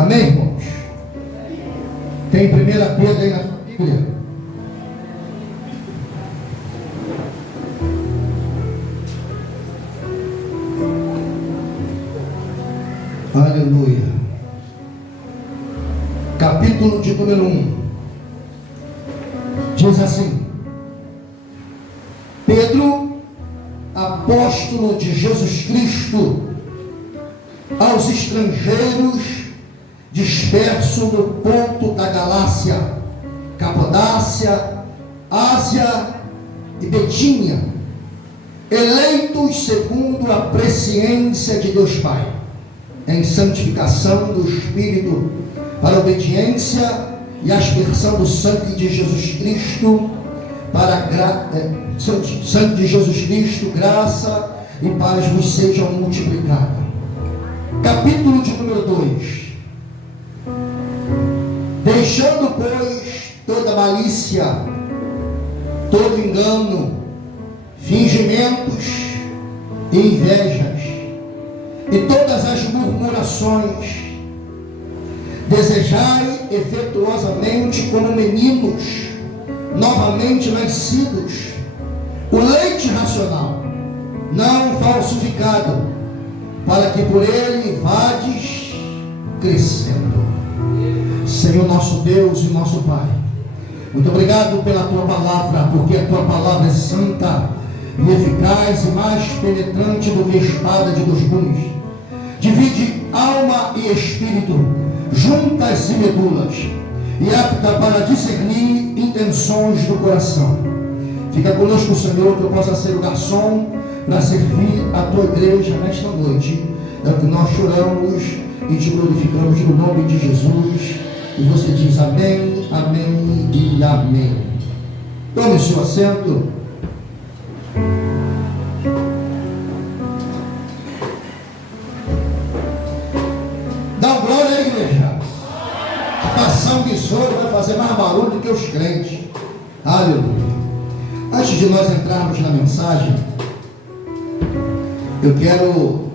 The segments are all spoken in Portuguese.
Amém, irmãos? Tem 1 Pedro aí na sua Bíblia? Aleluia. Capítulo de número 1. Diz assim: Pedro, apóstolo de Jesus Cristo, aos estrangeiros dispersos no ponto da Galácia, Capadácia, Ásia e Betínia, eleitos segundo a presciência de Deus Pai, em santificação do Espírito, para a obediência e aspersão do sangue de Jesus Cristo, sangue de Jesus Cristo, graça e paz vos sejam multiplicadas. Capítulo de número 2. Deixando, pois, toda malícia, todo engano, fingimentos e invejas, e todas as murmurações, desejai efetuosamente como meninos novamente nascidos o leite racional, não falsificado, para que por ele vades crescendo. Senhor nosso Deus e nosso Pai, muito obrigado pela tua palavra, porque a tua palavra é santa e eficaz e mais penetrante do que a espada de 2 gumes, divide alma e espírito, juntas e medulas, e apta para discernir intenções do coração. Fica conosco, Senhor, que eu possa ser o garçom para servir a tua igreja nesta noite. É o que nós choramos e te glorificamos no nome de Jesus. E você diz amém, amém e amém. Tome seu assento. Dá glória à igreja. A ação de soro vai fazer mais barulho do que os crentes. Aleluia. Antes de nós entrarmos na mensagem, eu quero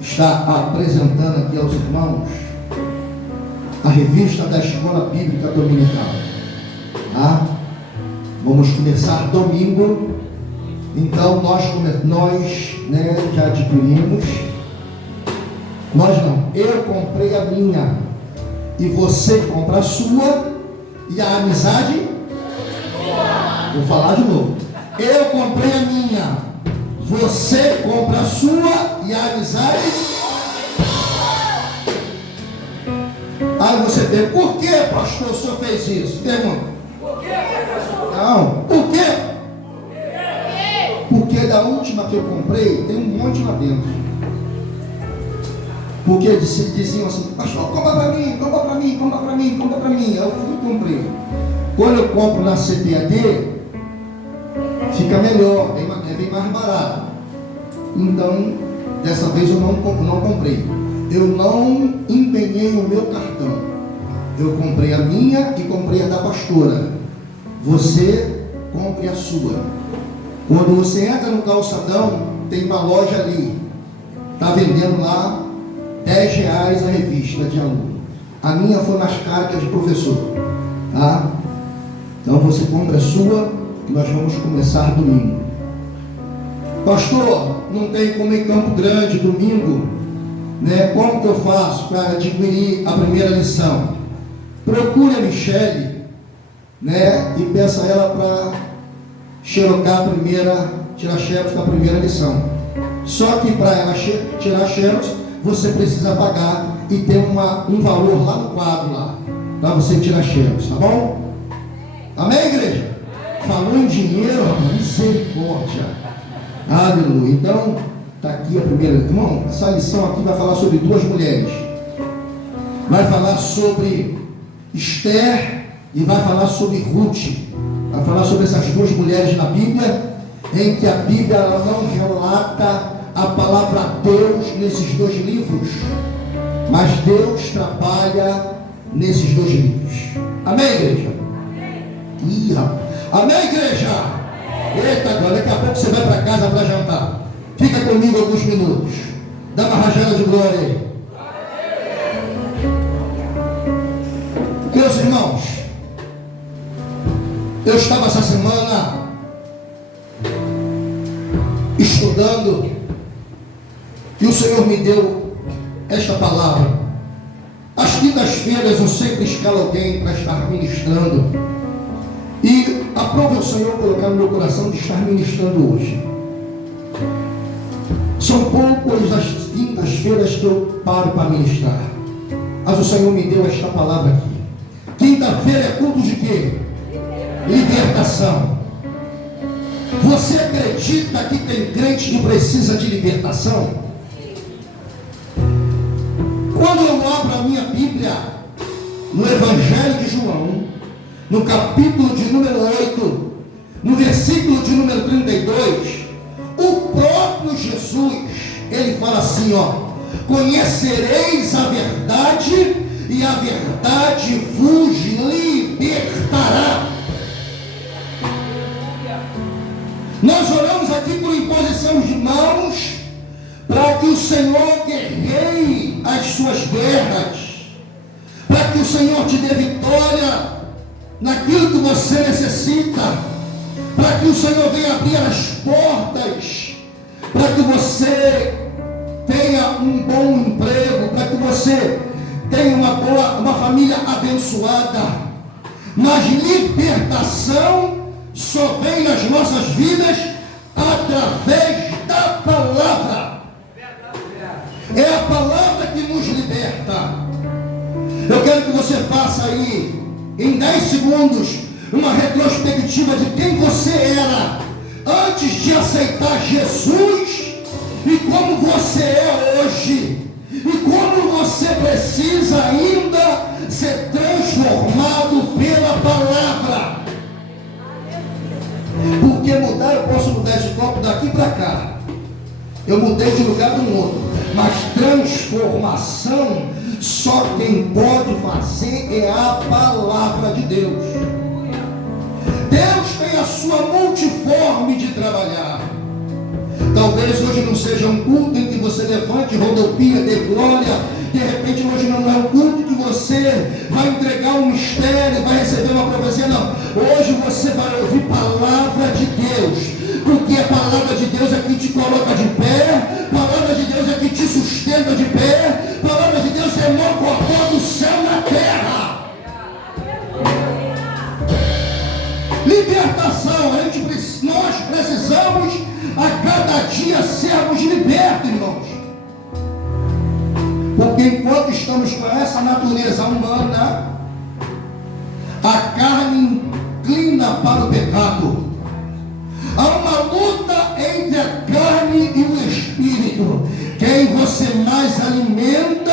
estar apresentando aqui aos irmãos a revista da Escola Bíblica Dominical. Tá? Vamos começar domingo. Então nós já adquirimos. Eu comprei a minha e você compra a sua, e a amizade, vou falar de novo, eu comprei a minha, você compra a sua, e a amizade. Aí você pergunta: por que, pastor, o senhor fez isso? Pergunta: por que, pastor? Não, por quê? Porque da última que eu comprei tem um monte lá dentro. Porque eles diziam assim: pastor, compra para mim, compra para mim, compra para mim, compra para mim. Eu fui e comprei. Quando eu compro na CPAD, fica melhor, vem mais barato. Então, dessa vez eu não comprei. Eu não empenhei o meu cartão. Eu comprei a minha e comprei a da pastora. Você compre a sua. Quando você entra no calçadão, tem uma loja ali. Está vendendo lá R$10 a revista de aluno. A minha foi mais cara que a de professor. Tá? Então você compra a sua, que nós vamos começar domingo. Pastor, não tem como ir em Campo Grande domingo, né? Como que eu faço para adquirir a primeira lição? Procure a Michele, né? E peça a ela para xerocar tirar xerox da primeira lição. Só que para ela tirar xerox, você precisa pagar e tem um valor lá no quadro lá, para você tirar xerox, tá bom? Amém, igreja? Falou em dinheiro, misericórdia. Aleluia. Então, está aqui a primeira. Irmão, essa lição aqui vai falar sobre 2 mulheres. Vai falar sobre Esther e vai falar sobre Ruth. Vai falar sobre essas 2 mulheres na Bíblia, em que a Bíblia ela não relata a palavra Deus nesses 2 livros, mas Deus trabalha nesses 2 livros. Amém, igreja? Ih, rapaz. Amém, igreja? Eita, agora daqui a pouco você vai para casa para jantar. Fica comigo alguns minutos. Dá uma rajada de glória aí. Eu estava essa semana estudando e o Senhor me deu esta palavra. Às quintas-feiras eu sempre escalo alguém para estar ministrando, e aprove o Senhor colocar no meu coração de estar ministrando hoje. São poucas as quintas-feiras que eu paro para ministrar, mas o Senhor me deu esta palavra aqui. Quinta-feira é culto de quê? Libertação. Você acredita que tem crente que precisa de libertação? Quando eu abro a minha Bíblia no Evangelho de João, no capítulo de número 8, no versículo de número 32, o próprio Jesus, ele fala assim, conhecereis a verdade e a verdade vos libertará. Nós oramos aqui por imposição de mãos, para que o Senhor guerreie as suas guerras, para que o Senhor te dê vitória naquilo que você necessita, para que o Senhor venha abrir as portas, para que você tenha um bom emprego, para que você tenha uma família abençoada. Mas libertação só vem nas nossas vidas através da palavra. É a palavra que nos liberta. Eu quero que você faça aí, em 10 segundos, uma retrospectiva de quem você era antes de aceitar Jesus e como você é hoje, e como você precisa ainda ser transformado pela palavra. Porque mudar, eu posso mudar esse copo daqui para cá, eu mudei de lugar para um outro, mas transformação só quem pode fazer é a palavra de Deus. Deus tem a sua multiforme de trabalhar. Talvez hoje não seja um culto em que você levante, rodopia, dê glória. De repente hoje não é um culto que você vai entregar um mistério, vai receber uma profecia. Não, hoje você vai ouvir palavra de Deus, porque a palavra de Deus é que te coloca de pé, a palavra de Deus é que te sustenta de pé, a palavra de Deus é mocotó do céu na terra. Libertação, nós precisamos a cada dia sermos libertos, irmãos. Porque enquanto estamos com essa natureza humana, a carne inclina para o pecado. Há uma luta entre a carne e o espírito. Quem você mais alimenta,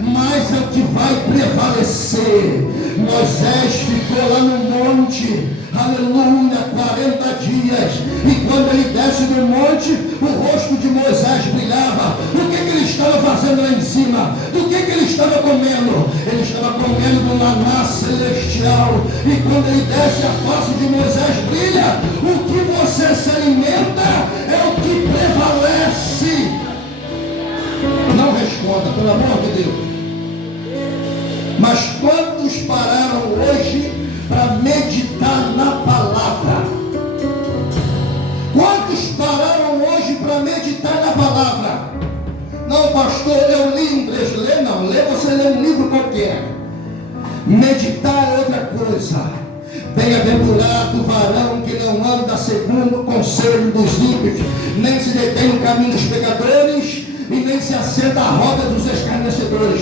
mais é o que vai prevalecer. Moisés ficou lá no monte, aleluia, 40 dias. E quando ele desce do monte, o rosto de Moisés brilhava. O que ele estava fazendo lá em cima? Do que ele estava comendo? Ele estava comendo do maná celestial. E quando ele desce, a face de Moisés brilha. O que você se alimenta é o que prevalece. Não responda, pelo amor de Deus. Mas quantos pararam hoje para meditar na palavra? Quantos pararam hoje para meditar na palavra? Não, pastor, eu li um trecho. Lê não, você lê um livro qualquer. Meditar é outra coisa. Bem-aventurado o varão que não anda segundo o conselho dos ímpios, nem se detém no caminho dos pecadores, e nem se assenta à roda dos escarnecedores.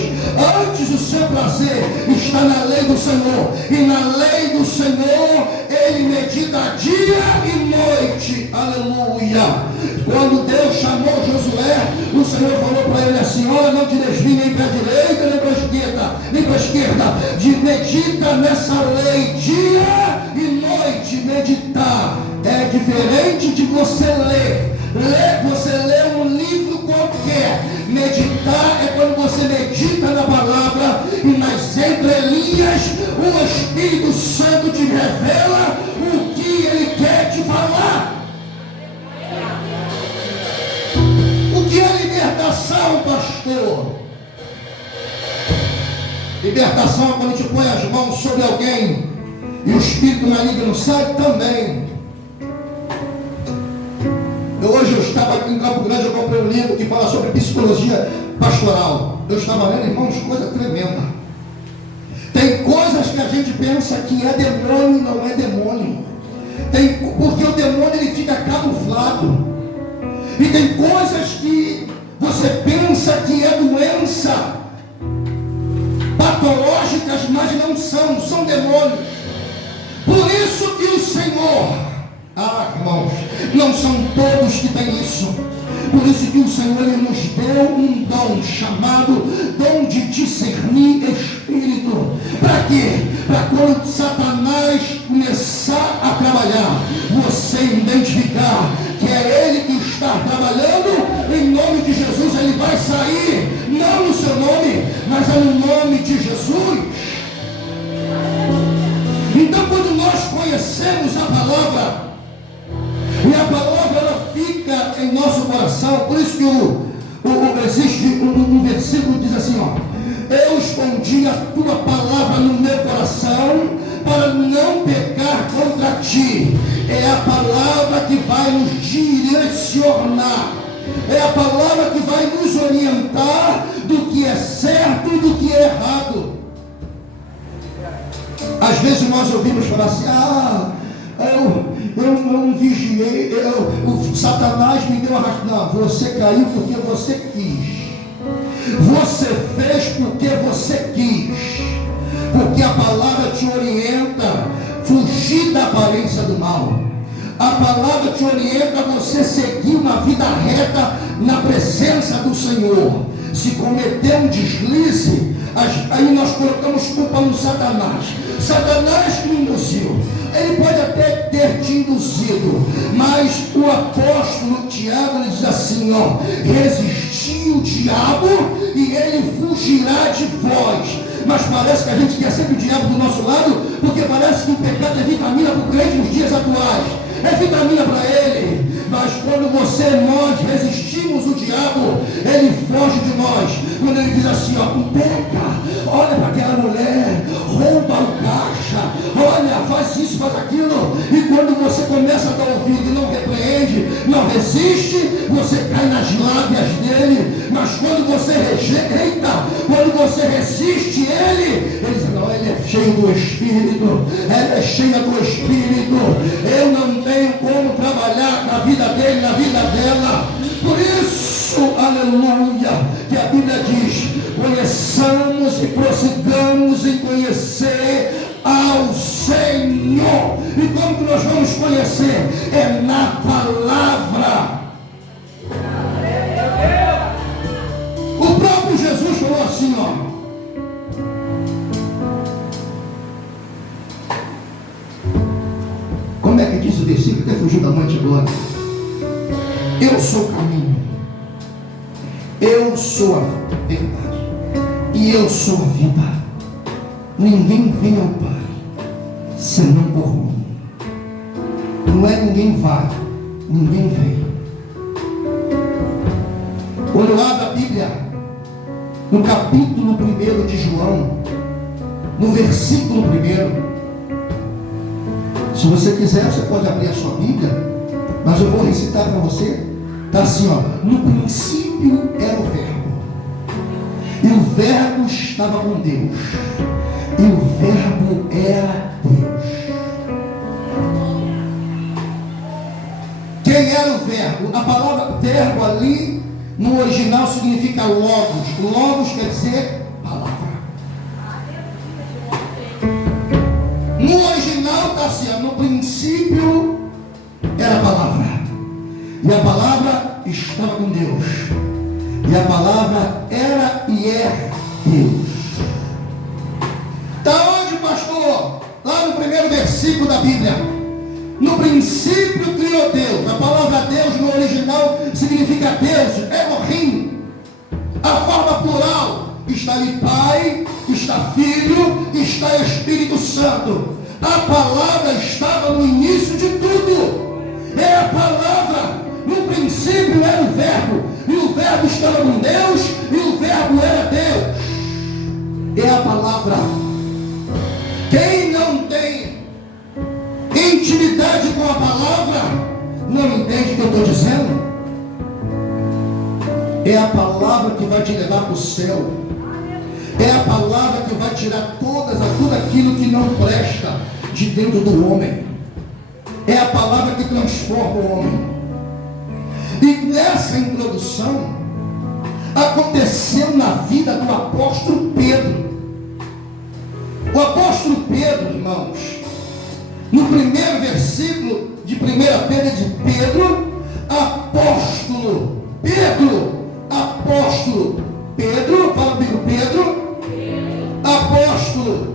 Antes o seu prazer está na lei do Senhor, e na lei do Senhor ele medita dia e noite. Aleluia. Quando Deus chamou Josué, o Senhor falou para ele assim: olha, não te desvie nem para a direita nem para a esquerda, medita nessa lei dia e noite. Meditar é diferente de você ler. Você lê um livro qualquer. Meditar é quando você medita na palavra e nas entrelinhas o Espírito Santo te revela o que ele quer te falar. O que é libertação, pastor? Libertação é quando a gente põe as mãos sobre alguém E o espírito maligno sai também. Hoje eu estava aqui em Campo Grande, eu comprei um livro que fala sobre psicologia pastoral. Eu estava lendo, irmãos, coisa tremenda. Tem coisas que a gente pensa que é demônio e não é demônio. Porque o demônio ele fica camuflado. E tem coisas que você pensa que é doença patológicas, mas não são, são demônios. Por isso que o Senhor, irmãos, não são todos que têm isso. Por isso que o Senhor ele nos deu um dom chamado dom de discernir espírito. Para quê? Para quando Satanás começar a trabalhar, você identificar que é ele que está trabalhando. Em nome de Jesus ele vai sair, não no seu nome, mas é no nome de Jesus. Então quando nós conhecemos a palavra, e a palavra ela fica em nosso coração, por isso que existe um versículo que diz assim, eu escondi a tua palavra no meu coração para não pecar contra ti. É a palavra que vai nos direcionar, é a palavra que vai nos orientar do que é certo e do que é errado. Às vezes nós ouvimos falar assim, eu não vigiei, o Satanás me deu a razão. Não, você caiu porque você quis. Você fez porque você quis. Porque a palavra te orienta a fugir da aparência do mal. A palavra te orienta a você seguir uma vida reta na presença do Senhor. Se cometer um deslize, aí nós colocamos culpa no Satanás. Satanás que induziu. Ele pode até ter te induzido, mas o apóstolo Tiago ele diz assim, resisti o diabo e ele fugirá de vós. Mas parece que a gente quer sempre o diabo do nosso lado, porque parece que o pecado é vitamina para o crente nos dias atuais. É vitamina para ele. Mas quando nós resistimos o diabo, ele foge de nós. Quando ele diz assim, peca, olha para aquela mulher, rouba o caixa, olha, faz isso, faz aquilo. E quando você começa a dar ouvido e não repreende, não resiste, você cai nas lábias dele. Mas quando você rejeita, quando você resiste ele diz, não, ele é cheio do Espírito, ela é cheia do Espírito. Eu não tenho como trabalhar na vida dele, na vida dela. Por isso, aleluia, que a Bíblia diz, conheçamos e prossigamos em conhecer ao Senhor. E como que nós vamos conhecer? É na palavra. O próprio Jesus falou assim, como é que diz o versículo? Até fugiu da mente agora. Eu sou o caminho, eu sou a verdade e eu sou a vida. Ninguém vem ao Pai senão por mim. Não é ninguém vai, ninguém vem. Quando eu abro a Bíblia, no capítulo 1 de João, no versículo 1, se você quiser, você pode abrir a sua Bíblia, mas eu vou recitar para você. Está assim, no princípio era o Verbo, e o Verbo estava com Deus, e o Verbo era Deus. Quem era o Verbo? A palavra verbo ali, no original, significa logos. Logos quer dizer palavra. No original está assim, no princípio era a palavra. E a palavra estava com Deus. E a palavra era e é Deus. Da onde, pastor? Lá no primeiro versículo da Bíblia. No princípio criou Deus. A palavra Deus no original significa Deus, Elohim. A forma plural. Está ali Pai, está Filho, está Espírito Santo. A palavra estava no início de tudo. É a palavra. No princípio era o Verbo, e o Verbo estava com Deus, e o Verbo era Deus. É a palavra. Quem não tem É a palavra que vai te levar para o céu. É a palavra que vai tirar tudo aquilo que não presta de dentro do homem. É a palavra que transforma o homem. E nessa introdução aconteceu na vida do apóstolo Pedro. O apóstolo Pedro, irmãos, no primeiro versículo de 1 Pedro, de Pedro, apóstolo Pedro, fala comigo, Pedro, apóstolo.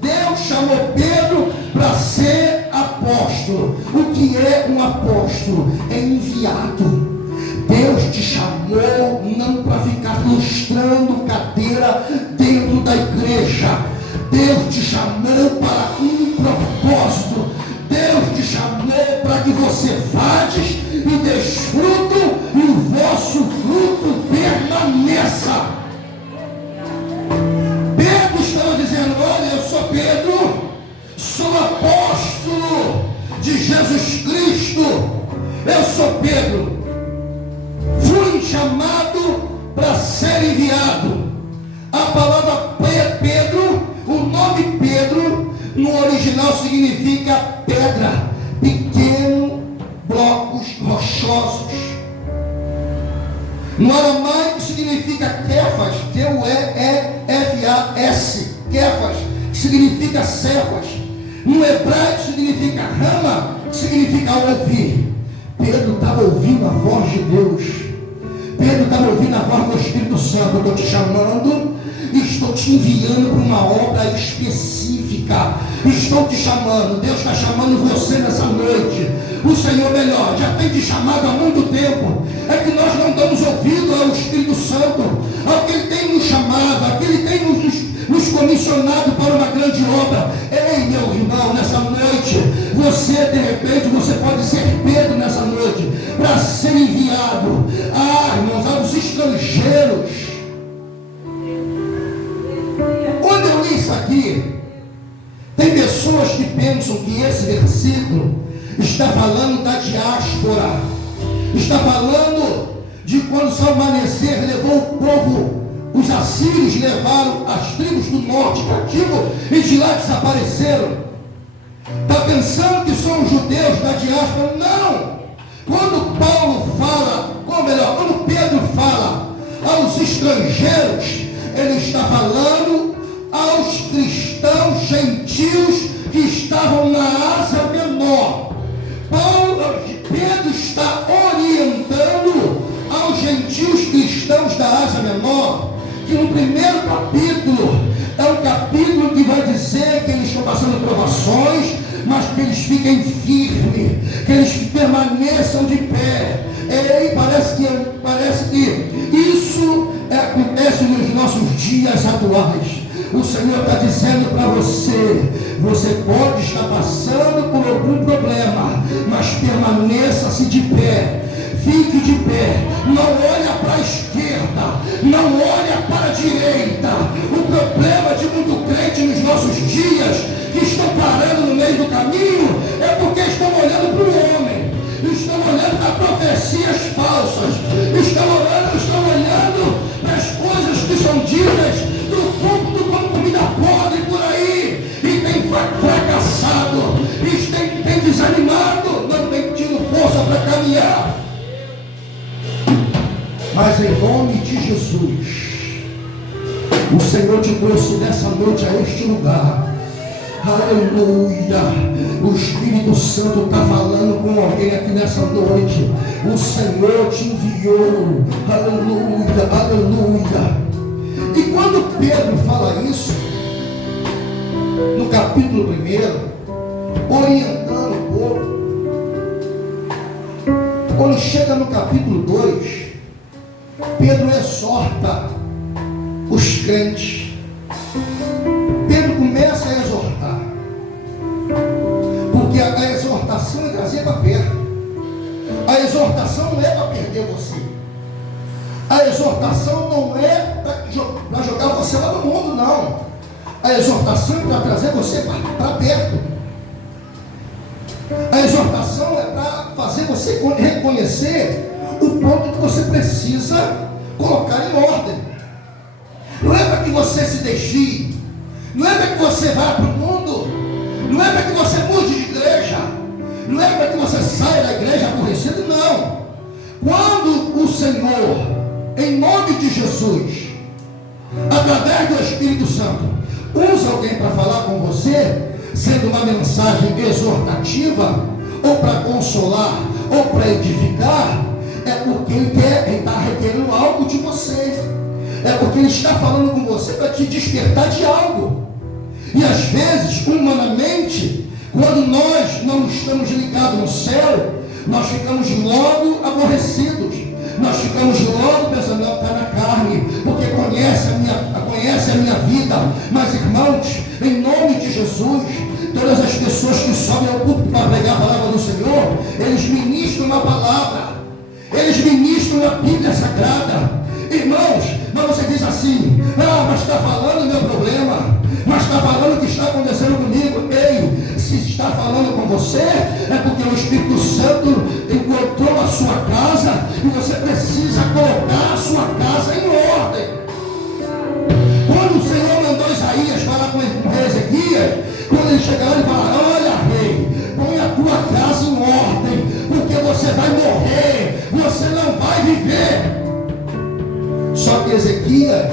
Deus chamou Pedro para ser apóstolo. O que é um apóstolo? É enviado. Deus te chamou não para ficar lustrando cadeira dentro da igreja. Deus te chamou para um propósito. Deus te chamou para que você vades e desfruto e o vosso fruto permaneça. Pedro estava dizendo: olha, eu sou Pedro, sou apóstolo de Jesus Cristo. Eu sou Pedro, fui chamado para ser enviado. A palavra Pedro, o nome Pedro, no original significa pedra, pequeno, blocos rochosos. No aramaico significa Kefas, Q-E-F-A-S, Kefas, que significa servas. No hebraico significa rama, que significa ouvir. Pedro estava ouvindo a voz de Deus. Pedro estava ouvindo a voz do Espírito Santo. Eu estou te chamando, estou te enviando para uma obra específica. Estou te chamando. Deus está chamando você nessa noite. O Senhor, melhor, já tem te chamado há muito tempo. É que nós não damos ouvido ao Espírito Santo, ao que Ele tem nos chamado, ao que Ele tem nos comissionado para uma grande obra. Ei, meu irmão, nessa noite, você, de repente, você pode ser Pedro nessa noite, para ser enviado, irmãos, aos estrangeiros. Quando eu li isso aqui, tem pessoas que pensam que esse versículo está falando da diáspora, está falando de quando Salmaneser levou o povo. Os assírios levaram as tribos do norte cativo e de lá desapareceram. Está pensando que são os judeus da diáspora? Não! Quando quando Pedro fala aos estrangeiros, ele está falando aos cristãos gentios que estavam na Ásia Menor. Pedro está orientando aos gentios cristãos da Ásia Menor, que no primeiro capítulo é um capítulo que vai dizer que eles estão passando provações, mas que eles fiquem firmes, que eles permaneçam de pé. E parece que isso acontece nos nossos dias atuais. O Senhor está dizendo para você: você pode estar passando por algum problema, mas permaneça-se de pé. Fique de pé, não olha para a esquerda, não olha para a direita. O problema de muito crente nos nossos dias, que estão parando no meio do caminho, é porque estão olhando para o homem, estão olhando para profecias falsas, estão olhando para as coisas que são ditas do púlpito como comida podre por aí, e tem fracassado, e tem desanimado, não tem tido força para caminhar. Mas em nome de Jesus, o Senhor te trouxe nessa noite a este lugar. Aleluia. O Espírito Santo está falando com alguém aqui nessa noite. O Senhor te enviou. Aleluia, aleluia. E quando Pedro fala isso, no capítulo 1, orientando o povo, quando chega no capítulo 2, Pedro exorta os crentes. Pedro começa a exortar, porque a exortação é trazer para perto. A exortação não é para perder você. A exortação não é para jogar você lá no mundo, não. A exortação é para trazer você para perto. A exortação é para fazer você reconhecer o ponto que você precisa colocar em ordem. Não é para que você se desvie, não é para que você vá para o mundo, não é para que você mude de igreja, não é para que você saia da igreja aborrecido, não. Quando o Senhor, em nome de Jesus, através do Espírito Santo, usa alguém para falar com você, sendo uma mensagem exortativa, ou para consolar, ou para edificar, é porque Ele está requerendo algo de você, é porque Ele está falando com você para te despertar de algo. E às vezes, humanamente, quando nós não estamos ligados no céu, nós ficamos logo aborrecidos, nós ficamos logo pensando, não, está na carne, porque conhece a minha vida. Mas irmãos, em nome de Jesus, todas as pessoas que sobem ao púlpito para pregar a palavra do Senhor, eles ministram uma palavra, eles ministram a Bíblia Sagrada. Irmãos, mas você diz assim, mas está falando o meu problema, mas está falando o que está acontecendo comigo. Ei, se está falando com você, é porque o Espírito Santo encontrou a sua casa, e você precisa colocar a sua casa em ordem. Quando o Senhor mandou Isaías falar com o rei Ezequias, quando ele chega lá e fala, olha rei, põe a tua casa em ordem, porque você vai morrer, você não vai viver. Só que Ezequias,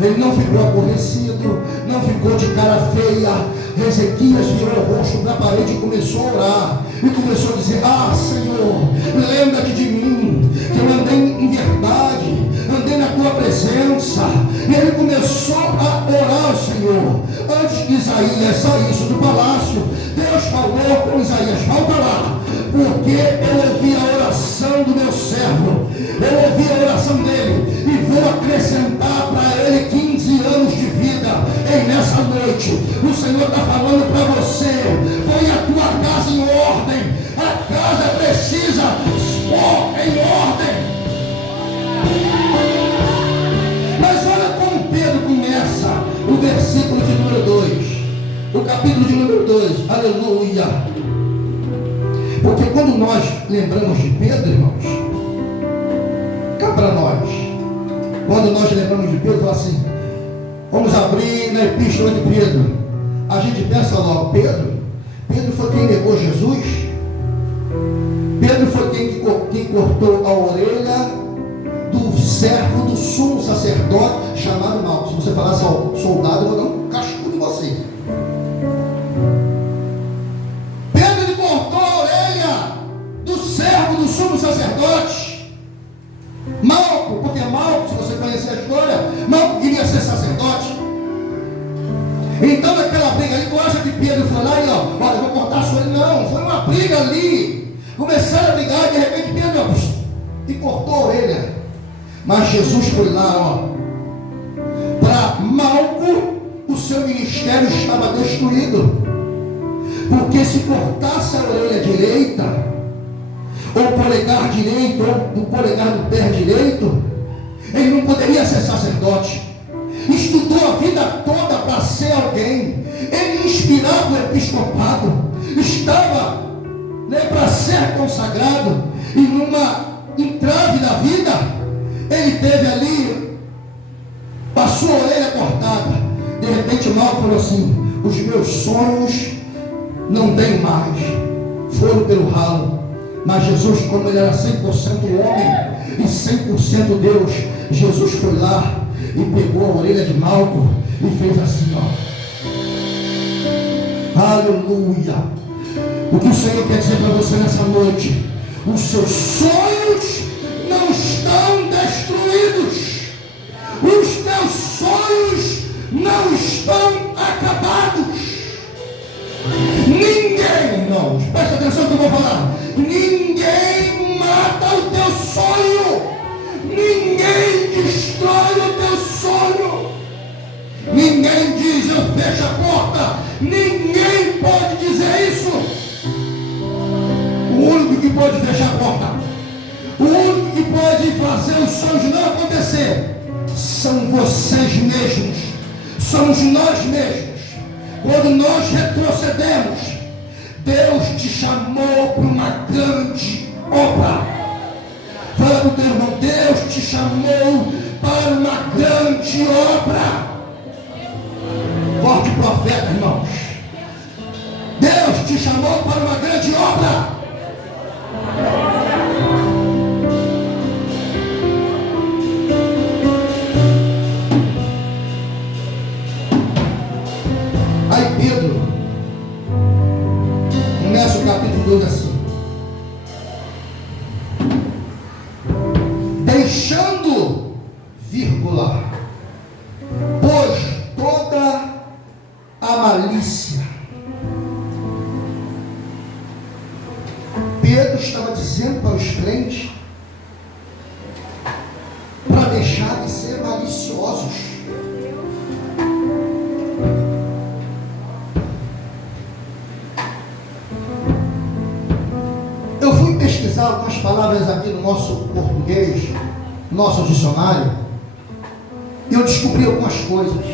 ele não ficou aborrecido, não ficou de cara feia. Ezequias virou o rosto para a parede e começou a orar, e começou a dizer, Senhor, lembra-te de mim, que eu andei em verdade, andei na tua presença. E ele começou a orar ao Senhor. Antes de Isaías saísse do palácio, Deus falou com Isaías, volta lá, porque eu ouvi a oração do meu servo, eu ouvi a oração dele, e vou acrescentar para ele 15 anos de vida. E nessa noite, o Senhor está falando para você, põe a tua casa em ordem, a casa precisa pôr em ordem. Mas olha como Pedro começa o versículo de número 2, o capítulo de número 2, aleluia. Porque quando nós lembramos de Pedro, irmãos, cá para nós, quando nós lembramos de Pedro, fala assim, vamos abrir na epístola de Pedro, a gente pensa logo, Pedro foi quem negou Jesus, Pedro foi quem cortou a orelha do servo do sumo sacerdote chamado Malco. Se você falar soldado, eu vou dar um cascudo em você. Pedro, ele cortou a orelha do servo do sumo sacerdote Malco, porque Malco, se você conhecer a história, Malco queria ser sacerdote. Então naquela briga ali, tu acha que Pedro foi lá e olha, eu vou cortar a sua orelha? Não, foi uma briga ali, começaram a brigar e de repente Pedro e cortou a orelha. Mas Jesus foi lá, para Malco, o seu ministério estava destruído, porque se cortasse a orelha direita, ou o polegar direito, ou o polegar do pé direito, ele não poderia ser sacerdote. Estudou a vida toda para ser alguém, ele inspirava o episcopado, estava para ser consagrado, e numa entrave da vida, ele teve ali a sua orelha cortada. De repente Malco falou assim, os meus sonhos não tenho mais, foram pelo ralo. Mas Jesus, como ele era 100% homem e 100% Deus, Jesus foi lá e pegou a orelha de Malco e fez assim, aleluia. O que o Senhor quer dizer para você nessa noite? Os seus sonhos não estão destruídos, os teus sonhos não estão acabados. Ninguém, irmãos, presta atenção no que eu vou falar, ninguém mata o teu sonho, ninguém destrói o teu sonho, ninguém diz eu fecho a porta, ninguém pode dizer isso. O único que pode fechar a porta, o único que pode fazer os sonhos não acontecer são vocês mesmos, somos nós mesmos. Quando nós retrocedemos, Deus te chamou para uma grande obra. Fala para o teu irmão: Deus te chamou para uma grande obra. Forte profeta, irmãos. Deus te chamou para uma grande obra. Aí Pedro começa o capítulo 2 assim: deixando, vírgula, pois toda a malícia. Pedro estava dizendo para os crentes para deixar de ser maliciosos. Eu fui pesquisar algumas palavras aqui no nosso português, nosso dicionário, e eu descobri algumas coisas.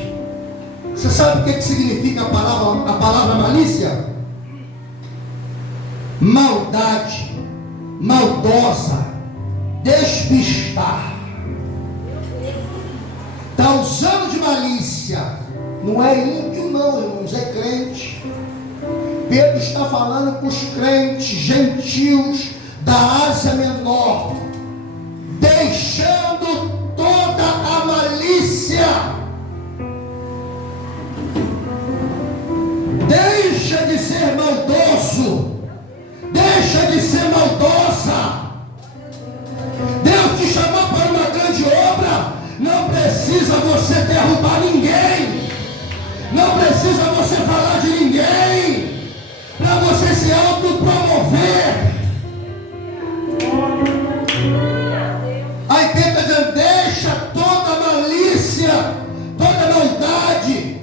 Você sabe o que significa a palavra malícia? Maldade, maldosa, despistar. Está usando de malícia. Não é ímpio não, irmãos, é crente. Pedro está falando com os crentes gentios da Ásia Menor, deixando toda a malícia. Deixa de ser maldoso. Deixa de ser maldosa. Deus te chamou para uma grande obra. Não precisa você derrubar ninguém. Não precisa você falar de ninguém para você se autopromover. Aí Pedro está dizendo: deixa toda a malícia, toda a maldade.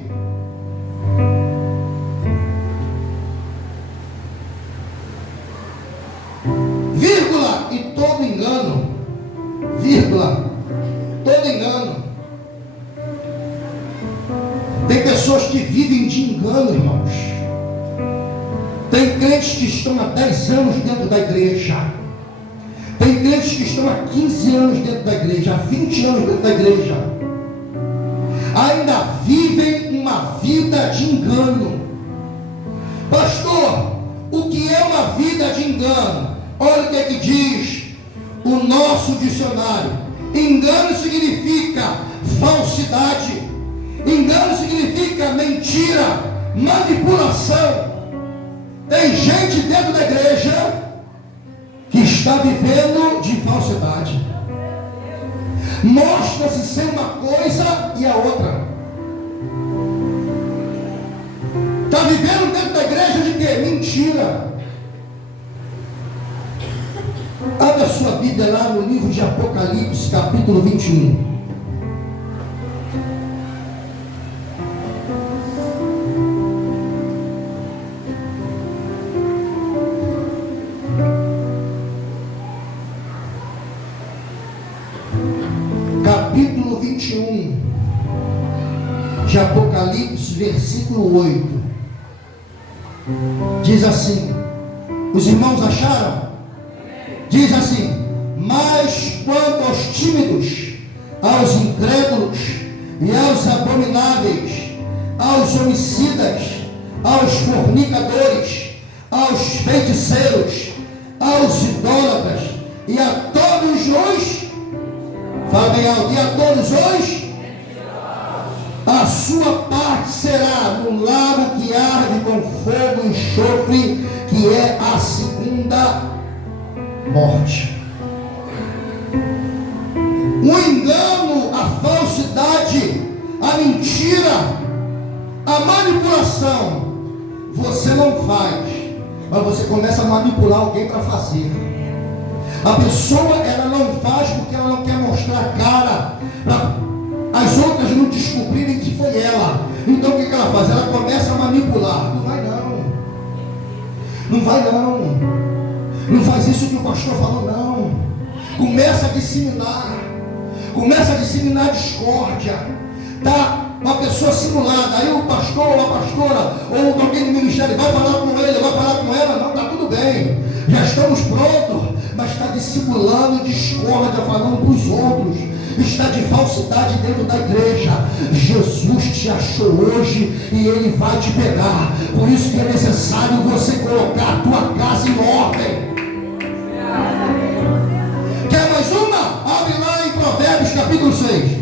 Vírgula, e todo engano. Vírgula, todo engano. Tem pessoas que vivem de engano, irmãos. Tem crentes que estão há 10 anos dentro da igreja. Tem crentes que estão há 15 anos dentro da igreja, há 20 anos dentro da igreja. Ainda vivem uma vida de engano. Pastor, o que é uma vida de engano? Olha o que é que diz o nosso dicionário. Engano significa falsidade. Engano significa mentira, manipulação. Tem gente dentro da igreja que está vivendo de falsidade. Mostra-se ser uma coisa e a outra. Está vivendo dentro da igreja de quê? Mentira. Abra sua Bíblia lá no livro de Apocalipse, capítulo 21. Capítulo 21 de Apocalipse, versículo 8. Diz assim: os irmãos acharam? Diz assim: mas quanto aos tímidos, aos incrédulos e aos abomináveis, aos homicidas, aos fornicadores, aos feiticeiros, aos idólatras e a todos os, fala bem alto, e a todos os, a sua parte será no lago que arde com fogo e enxofre, que é a segunda morte. O engano, a falsidade, a mentira, a manipulação, você não faz, mas você começa a manipular alguém para fazer. A pessoa, ela não faz porque ela não quer mostrar a cara para as outras não descobrirem que foi ela. Então o que ela faz? Ela começa a manipular. Não vai não. Não vai não. Não faz isso que o pastor falou, não. Começa a disseminar. Começa a disseminar discórdia. Tá? Uma pessoa simulada. Aí o pastor ou a pastora ou alguém do ministério vai falar com ele, vai falar com ela. Não, está tudo bem. Já estamos prontos. mas está dissimulando discórdia, falando para os outros, está de falsidade dentro da igreja. Jesus te achou hoje e Ele vai te pegar. Por isso que é necessário você colocar a tua casa em ordem. Quer mais uma? Abre lá em Provérbios capítulo 6.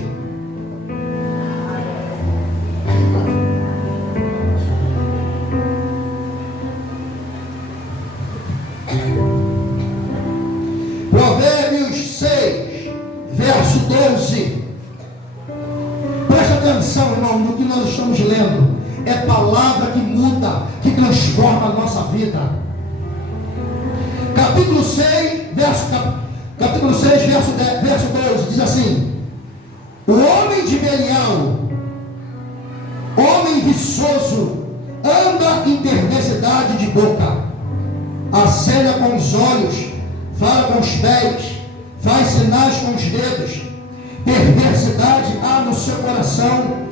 Provérbios 6, verso 12. Presta atenção, irmão, no que nós estamos lendo. É palavra que muda, que transforma a nossa vida. Capítulo 6, verso 12, diz assim: o homem de Belial, homem viçoso, anda em perversidade de boca, acena com os olhos, fala com os pés, faz sinais com os dedos, perversidade há no seu coração,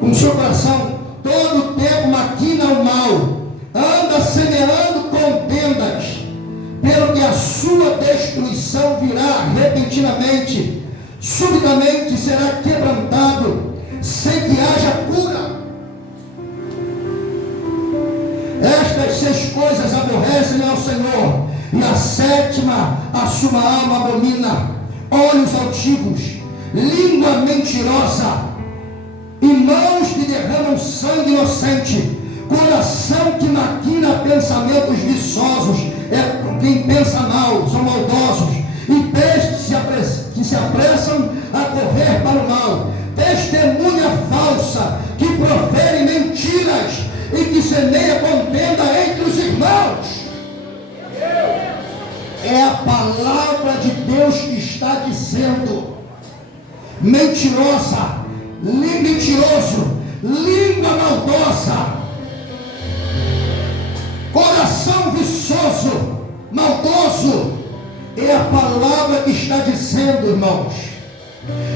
com seu coração, todo o tempo maquina o mal, anda semeando contendas, pelo que a sua destruição virá repentinamente, subitamente será quebrantado, sem que haja cura. Estas 6 coisas aborrecem ao Senhor, e a 7ª a sua alma abomina: olhos altivos, língua mentirosa, e mãos que derramam sangue inocente, coração que maquina pensamentos viçosos, é quem pensa mal, são maldosos, e pés que se apressam a correr para o mal, testemunha falsa, que profere mentiras, e que semeia contenda entre os irmãos. É a palavra de Deus que está dizendo: mentirosa, mentiroso, língua maldosa, coração viçoso, maldoso. É a palavra que está dizendo, irmãos.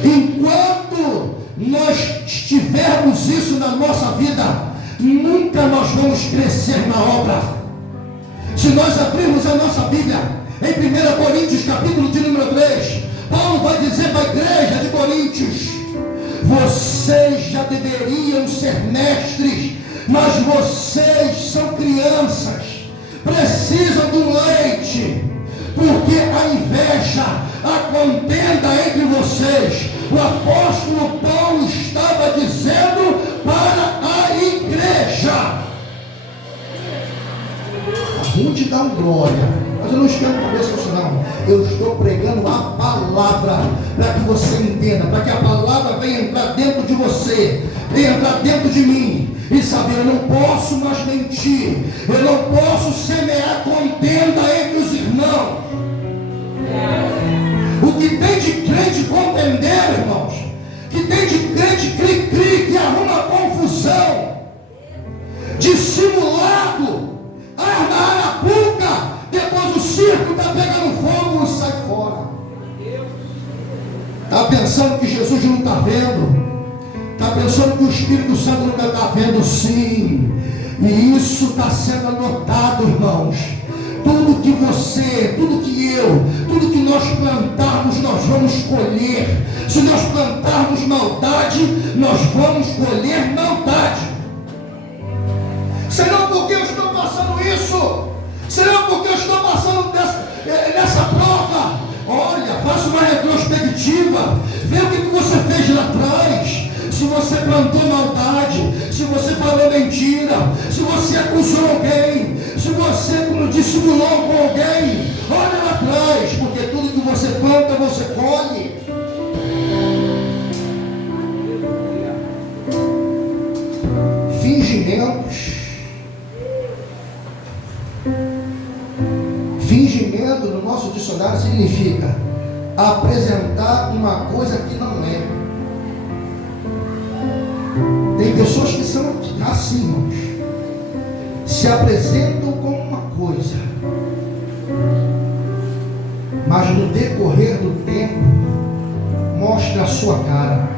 Enquanto nós tivermos isso na nossa vida, nunca nós vamos crescer na obra. Se nós abrirmos a nossa Bíblia em 1 Coríntios capítulo de número 3, Paulo vai dizer para a igreja de Coríntios: vocês já deveriam ser mestres, mas vocês são crianças, precisam do leite, porque a inveja, a contenda entre vocês, o apóstolo Paulo estava dizendo para a igreja. Alguns dão glória, mas eu não esquento a cabeça disso não. Eu estou pregando a palavra, para que você entenda, para que a palavra venha entrar dentro de você, venha entrar dentro de mim, e saber: eu não posso mais mentir, eu não posso semear contenda entre os irmãos. O que tem de crente contender, irmãos, que tem de crente cri-cri, que arruma confusão, dissimulado, arma arapuca, depois o circo está pegando fogo e sai fora. Está pensando que Jesus não está vendo? Está pensando que o Espírito Santo não está vendo? Sim. E isso está sendo anotado, irmãos. Tudo que você, tudo que eu, tudo que nós plantarmos, nós vamos colher. Se nós plantarmos maldade, nós vamos colher maldade. Senão, porque eu estou passando isso? Senão, porque eu estou passando nessa prova? Olha, faça uma retrospectiva, vê o que você fez lá atrás. Se você plantou maldade, se você falou mentira, se você acusou alguém, se você dissimulou com alguém, olha lá atrás, porque tudo que você planta, você colhe. Fingimento no nosso dicionário significa apresentar uma coisa que não é. Tem pessoas que são assim, irmãos, se apresentam como uma coisa, mas no decorrer do tempo mostra a sua cara.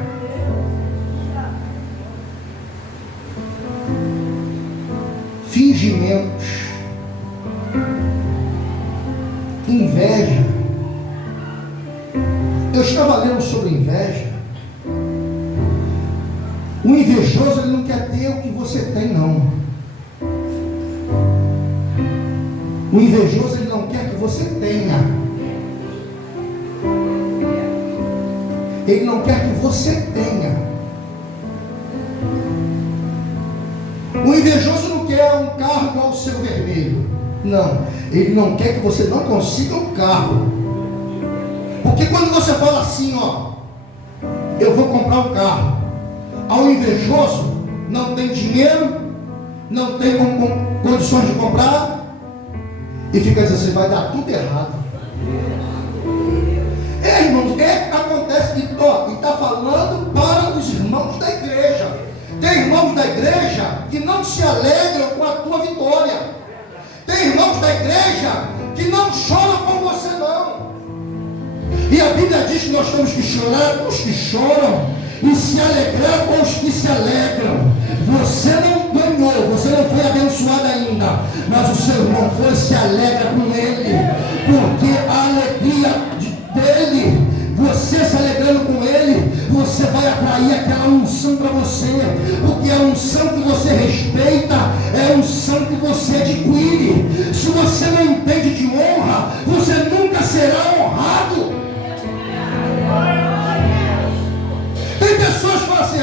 Fingimentos. Inveja. Eu estava lendo sobre inveja. O invejoso, ele não quer ter o que você tem, não. O invejoso, ele não quer que você tenha. Ele não quer que você tenha. O invejoso não quer um carro igual o seu vermelho. Não. Ele não quer que você não consiga um carro. Porque quando você fala assim, ó, eu vou comprar um carro, ao invejoso não tem dinheiro, não tem condições de comprar, e fica dizendo assim, vai dar tudo errado. Irmãos, acontece que está falando para os irmãos da igreja. Tem irmãos da igreja que não se alegram com a tua vitória. Tem irmãos da igreja que não choram com você, não. E a Bíblia diz que nós temos que chorar com os que choram e se alegrar com os que se alegram. Você não ganhou, você não foi abençoado ainda, mas o seu irmão foi, se alegra com ele, porque a alegria dele, você se alegrando com ele, você vai atrair aquela unção para você, porque a unção que você respeita é a unção que você adquire. Se você não entende de honra, você nunca será honrado. Tem pessoas que falam assim,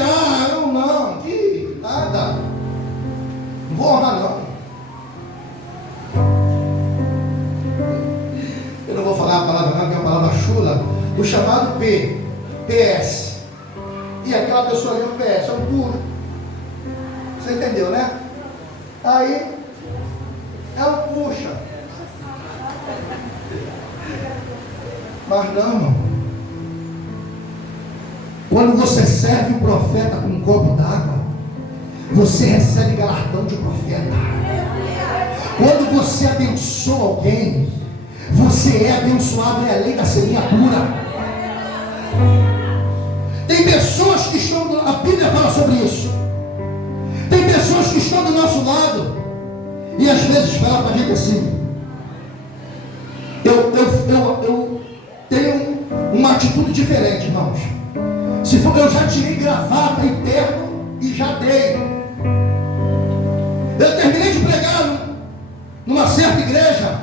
eu não, que nada, não vou honrar não. Eu não vou falar a palavra não, que é uma palavra chula, o chamado PS. E aquela pessoa ali é um PS, é um puro. Você entendeu, né? Aí, é um puxa. Mas não, irmão. Quando você serve o profeta com um copo d'água, você recebe galardão de profeta. Quando você abençoa alguém, você é abençoado, é a lei da semeadura. Tem pessoas que estão, a Bíblia fala sobre isso. Tem pessoas que estão do nosso lado e às vezes falam para a gente assim, eu tenho uma atitude diferente, irmãos. Se for, eu já tirei gravata e terno e já dei. Eu terminei de pregar numa certa igreja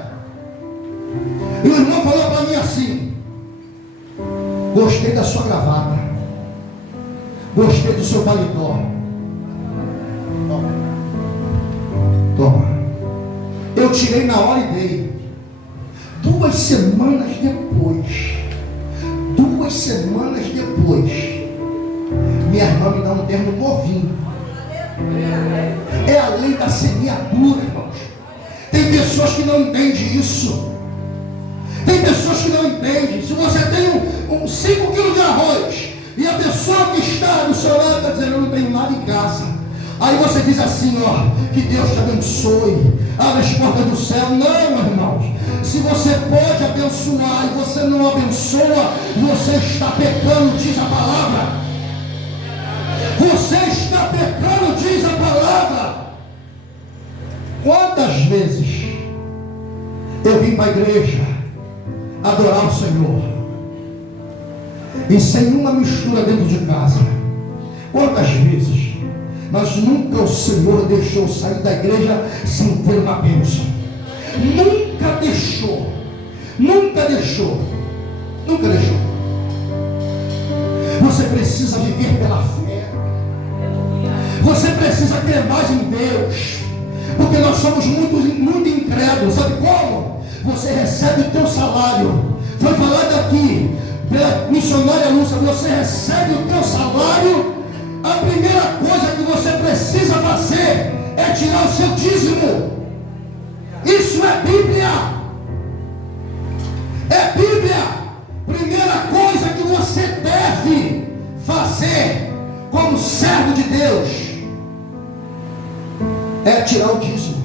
e o irmão falou para mim assim, gostei da sua gravata, gostei do seu paletó. Toma. Eu tirei na hora e dei. 2 semanas depois, minha irmã me dá um terno novinho. É a lei da semeadura, irmãos. Tem pessoas que não entendem isso. Tem pessoas que não entendem. Se você tem 5 quilos de arroz e a pessoa que está do seu lado está dizendo, eu não tenho nada em casa, aí você diz assim, que Deus te abençoe, abre as portas do céu. Não, irmãos. Se você pode abençoar e você não abençoa, você está pecando, diz a palavra. Você está pecando, diz a palavra. Quantas vezes eu vim para a igreja adorar o Senhor e sem uma mistura dentro de casa? Quantas vezes? Mas nunca o Senhor deixou sair da igreja sem ter uma bênção. Nunca deixou. Você precisa viver pela fé. Você precisa crer mais em Deus, porque nós somos muito incrédulos. Sabe como? Você recebe o teu salário. Foi falado aqui pela missionária Lúcia, você recebe o teu salário. A primeira coisa que você precisa fazer é tirar o seu dízimo. Isso é Bíblia. É Bíblia. Primeira coisa que você deve fazer como servo de Deus é tirar o dízimo.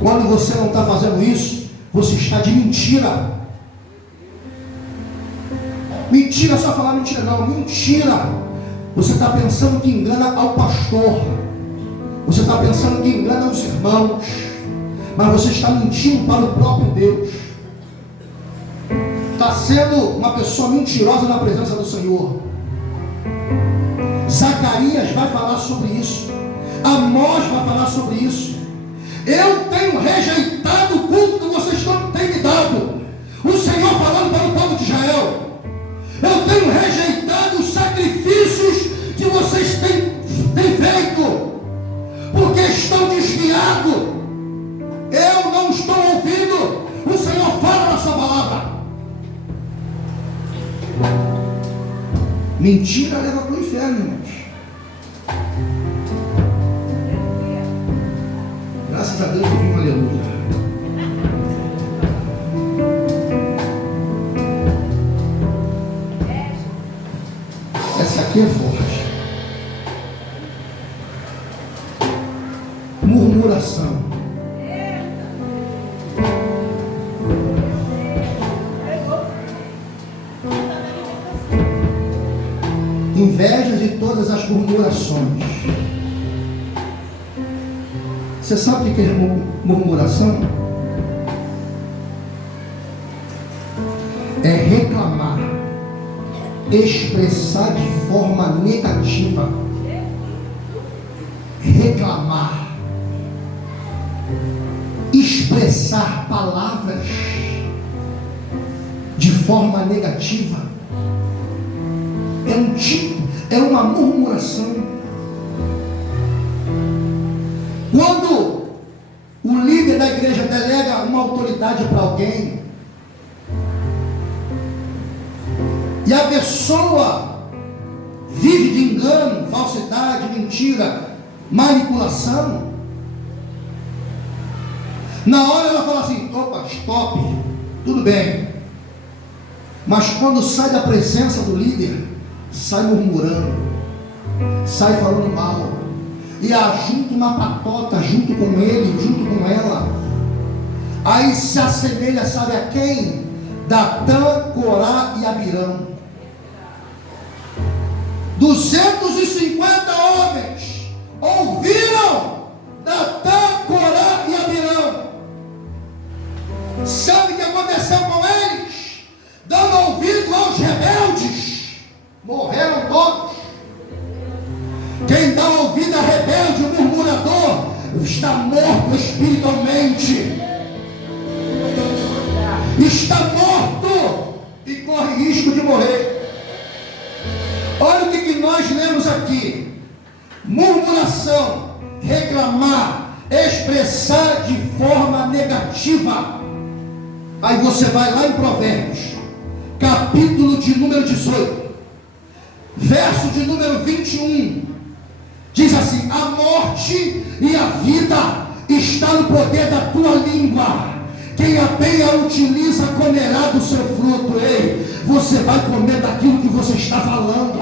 Quando você não está fazendo isso, você está de mentira. Mentira, só falar mentira não, mentira. Você está pensando que engana ao pastor, você está pensando que engana os irmãos, mas você está mentindo para o próprio Deus. está sendo uma pessoa mentirosa na presença do Senhor. Zacarias vai falar sobre isso. Amós vai falar sobre isso. Eu tenho rejeitado o culto que vocês não têm me dado. O Senhor falando para o povo de Israel: eu tenho rejeitado os sacrifícios que vocês têm feito, porque estão desviados. Eu não estou ouvindo. O Senhor fala na sua palavra. Mentira leva para o inferno, irmãos. Graças a Deus eu vi um aleluia. Essa aqui é forte. Murmuração. Inveja de todas as murmurações. Você sabe o que é murmuração? É reclamar, expressar de forma negativa. Reclamar, expressar palavras de forma negativa. É um tipo, é uma murmuração. Quando o líder da igreja delega uma autoridade para alguém, e a pessoa vive de engano, falsidade, mentira, manipulação, na hora ela fala assim: opa, stop, tudo bem. Mas quando sai da presença do líder, sai murmurando, sai falando mal, e ajunta uma patota junto com ele, junto com ela. Aí se assemelha, sabe a quem? Datã, Corá e Abirão. 250 homens ouviram Datã, Corá e Abirão. Sabe o que aconteceu com eles? Dando ouvido aos rebeldes, morreram todos. Quem dá ouvido a rebelde, o murmurador, está morto espiritualmente. Está morto e corre risco de morrer. Olha o que nós lemos aqui: murmuração, reclamar, expressar de forma negativa. Aí você vai lá em Provérbios, capítulo de número 18, verso de número 21, diz assim: a morte e a vida está no poder da tua língua. Quem a bem a utiliza comerá do seu fruto. Ei, você vai comer daquilo que você está falando.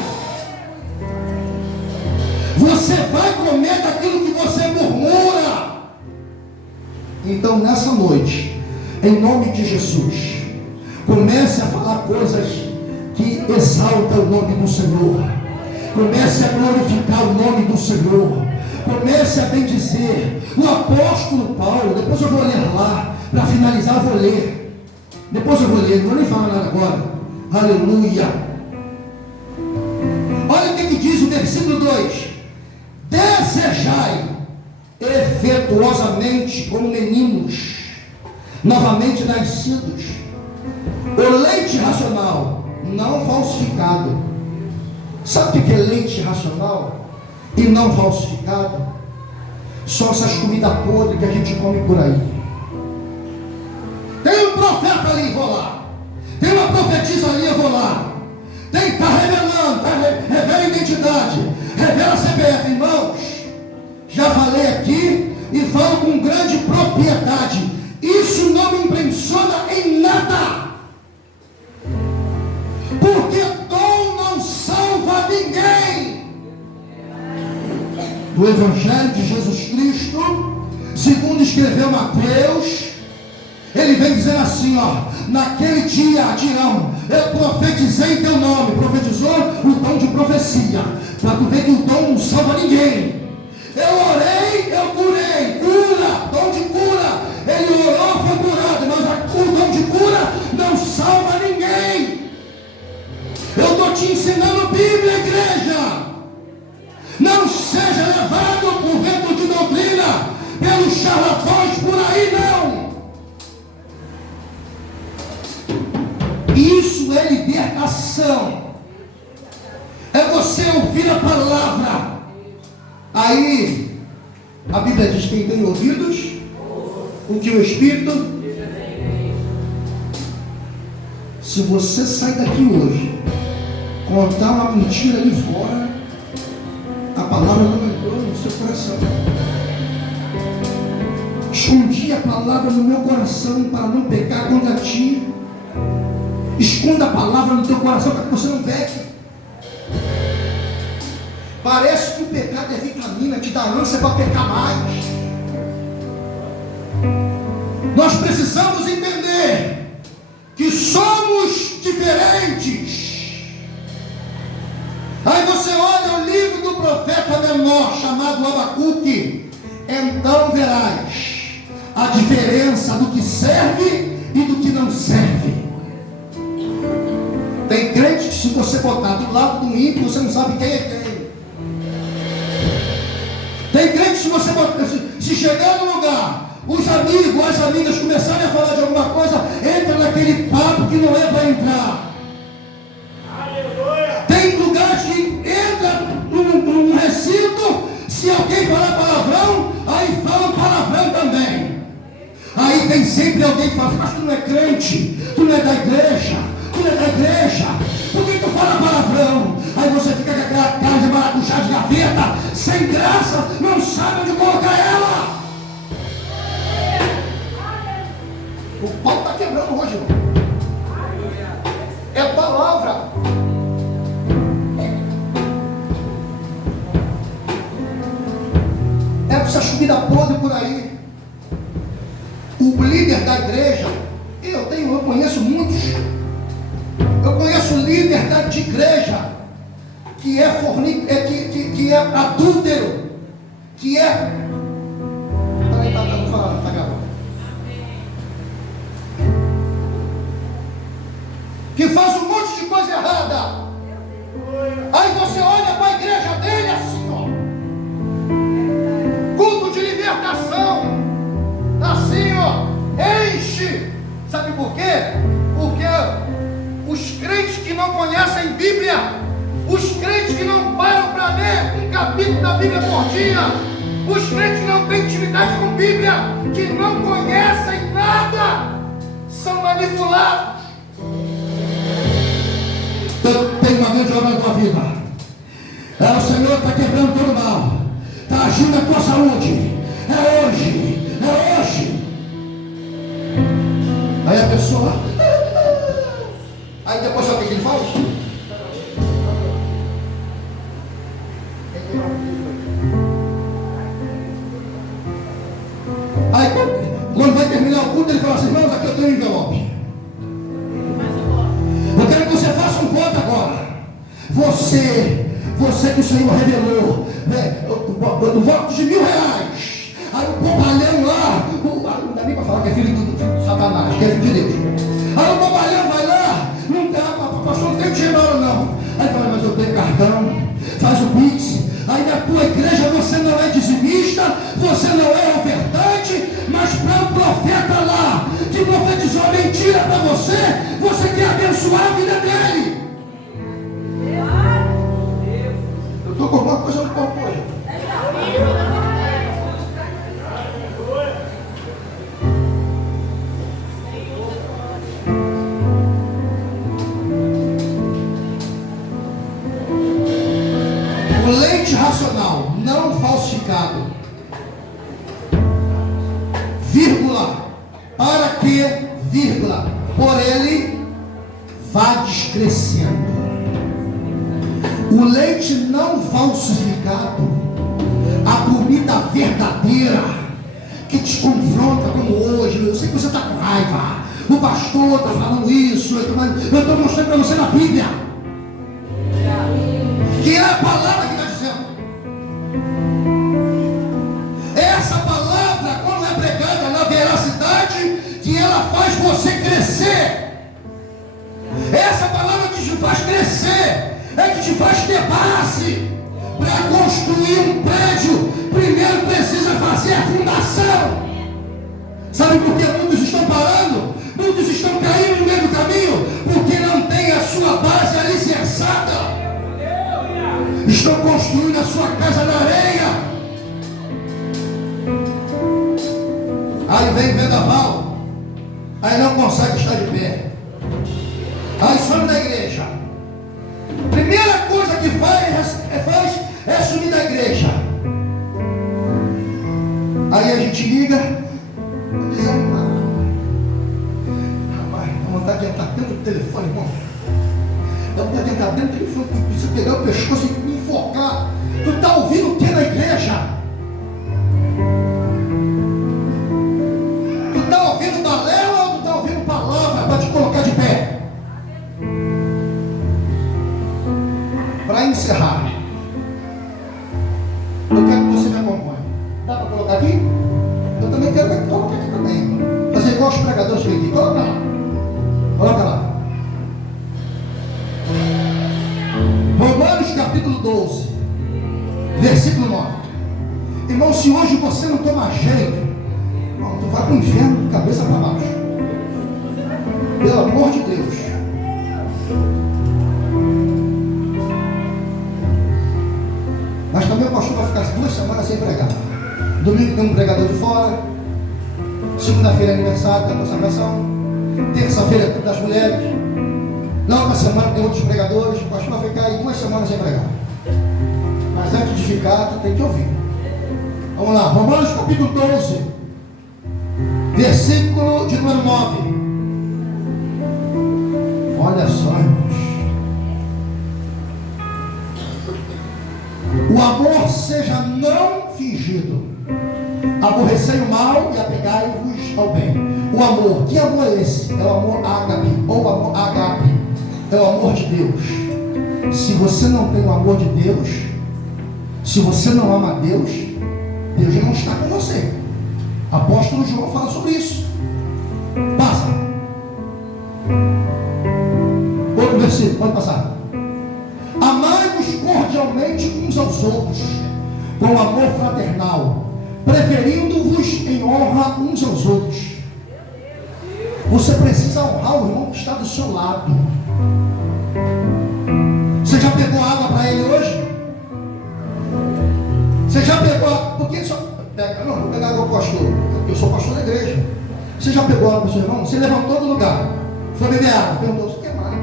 Você vai comer daquilo que você murmura. Então nessa noite, em nome de Jesus, comece a falar coisas que exaltam o nome do Senhor. Comece a glorificar o nome do Senhor. Comece a bendizer. O apóstolo Paulo, depois eu vou ler lá, para finalizar eu vou ler. Depois eu vou ler, não vou nem falar nada agora. Aleluia. Olha o que diz o versículo 2: desejai efetuosamente como meninos novamente nascidos o leite racional, não falsificado. Sabe o que é leite racional e não falsificado? São essas comidas podres que a gente come por aí. Tem um profeta ali, vou lá. Tem uma profetisa ali, eu vou lá. Está revelando, revela a identidade, revela a CPF. Irmãos, já falei aqui e falo com grande propriedade: isso não me impressiona em nada, porque dom não salva ninguém. Do Evangelho de Jesus Cristo, segundo escreveu Mateus, ele vem dizendo assim, ó: naquele dia dirão, eu profetizei em teu nome. Profetizou o dom de profecia, para tu ver que o dom não salva ninguém. Eu orei, eu curei. Cura, dom de cura. Ele orou, foi curado, mas o dom de cura não salva ninguém. te ensinando Bíblia, igreja. Não seja levado por vento de doutrina, pelos charlatões por aí, não. Isso é libertação. É você ouvir a palavra. Aí, a Bíblia diz: quem tem ouvidos, o que o Espírito. Se você sai daqui hoje, contar uma mentira ali fora, a palavra não entrou no seu coração. Escondi a palavra no meu coração para não pecar contra ti. Esconda a palavra no teu coração para que você não peque. Parece que o pecado é vitamina, te dá ânsia para pecar mais. Nós precisamos entender que somos diferentes. Aí você olha o livro do profeta menor, chamado Abacuque. Então verás a diferença do que serve e do que não serve. Tem crente que, se você botar do lado do ímpio, você não sabe quem é quem. Tem crente que, se você botar, se chegar no lugar, os amigos, as amigas começarem a falar de alguma coisa, entra naquele papo que não é para entrar. Aleluia. Tem lugares que entra num recinto, se alguém falar palavrão, aí fala palavrão também. Aí tem sempre alguém que fala: mas tu não é crente, tu não é da igreja, tu não é da igreja, por que tu fala palavrão? Aí você fica com aquela cara de maracujá de gaveta, sem graça, não sabe onde colocar ela. O pau está quebrando hoje, irmão. É palavra. É essa comida podre por aí. O líder da igreja, eu conheço muitos. Eu conheço líder de igreja que é que é adúltero, que é. Peraí, tá falando, tá gravando. Que faz um monte de coisa errada. Aí você olha para a igreja dele assim, ó, culto de libertação, assim, ó, enche. Sabe por quê? Porque os crentes que não conhecem Bíblia, os crentes que não param para ler um capítulo da Bíblia por dia, os crentes que não têm intimidade com Bíblia, que não conhecem nada, são manipulados. Tem uma grande obra na tua vida. O Senhor está quebrando todo mal, está agindo na tua saúde. É hoje, é hoje. Aí a pessoa, aí depois sabe o que ele faz? Aí quando vai terminar o culto, ele fala assim: irmãos, aqui eu tenho um envelope. Eu quero que você faça um conto agora. Você que o Senhor revelou, né, o voto de R$1.000. Aí o bobalhão lá, não dá nem para falar que é filho do Satanás, que é filho de Deus. Aí o bobalhão vai lá, não dá, pastor, não tem dinheiro não. Aí fala: mas eu tenho cartão, faz o Pix. Aí na tua igreja você não é dizimista, você não é ofertante, mas para o profeta lá, que profetizou mentira para você, você quer abençoar a vida dele. Eu estou com alguma coisa no corpo hoje. O leite racional, não falsificado, vírgula, para que, vírgula, por ele vá descrescendo. O leite não falsificado, a comida verdadeira, que te confronta como hoje. Eu sei que você está com raiva, o pastor está falando isso, eu estou mostrando para você na Bíblia, que é a palavra que está dizendo. Essa palavra, quando é pregada na veracidade, que ela faz você crescer. Essa palavra te faz crescer. é que te faz ter base. Para construir um prédio, primeiro precisa fazer a fundação. Sabe por que muitos estão parando? Muitos estão caindo no meio do caminho, porque não tem a sua base alicerçada. Estão construindo a sua casa na areia. Aí vem vendaval, aí não consegue estar de pé. Aí some da igreja. Primeira coisa que faz é sumir da igreja. Aí a gente liga, desanimado. Rapaz, dá vontade de entrar dentro do telefone, irmão. Dá vontade de entrar dentro do telefone, precisa pegar o pescoço e me enfocar. Tu está ouvindo o que na igreja? Tu está ouvindo balela ou tu está ouvindo palavra para te colocar de pé? Para encerrar, eu quero que você me acompanhe. Dá para colocar aqui? Eu também quero que coloque aqui também. Fazer igual os pregadores que aqui. Coloca lá. Coloca lá. Romanos capítulo 12, versículo 9. Irmão, se hoje você não tomar jeito, irmão, tu vai para o inferno de cabeça para baixo. Pelo amor de Deus. Mas também o pastor vai ficar 2 semanas sem pregar. Domingo tem um pregador de fora. Segunda-feira é aniversário da consagração. Terça-feira é culto das mulheres. Na outra semana tem outros pregadores. O pastor vai ficar aí 2 semanas sem pregar. Mas antes de ficar, tu tem que ouvir. Vamos lá, Romanos capítulo 12, versículo de número 9. Olha só, irmãos. O amor seja não fingido. Aborrecei o mal e apegai-vos ao bem. O amor, que amor é esse? É o amor ágape, ou amor agape. É o amor de Deus. Se você não tem o amor de Deus, se você não ama Deus, Deus não está com você. Apóstolo João fala sobre isso. Passa. Outro versículo, pode passar. Amai-vos cordialmente uns aos outros, com amor fraternal, preferindo-vos em honra uns aos outros. Você precisa honrar o irmão que está do seu lado. Você já pegou água para ele hoje? Você já pegou água? Por que só pega? Não, vou pegar água para o pastor. Eu sou pastor da igreja. Você já pegou água para o seu irmão? Você levantou do lugar, foi beber água, perguntou: você quer mais?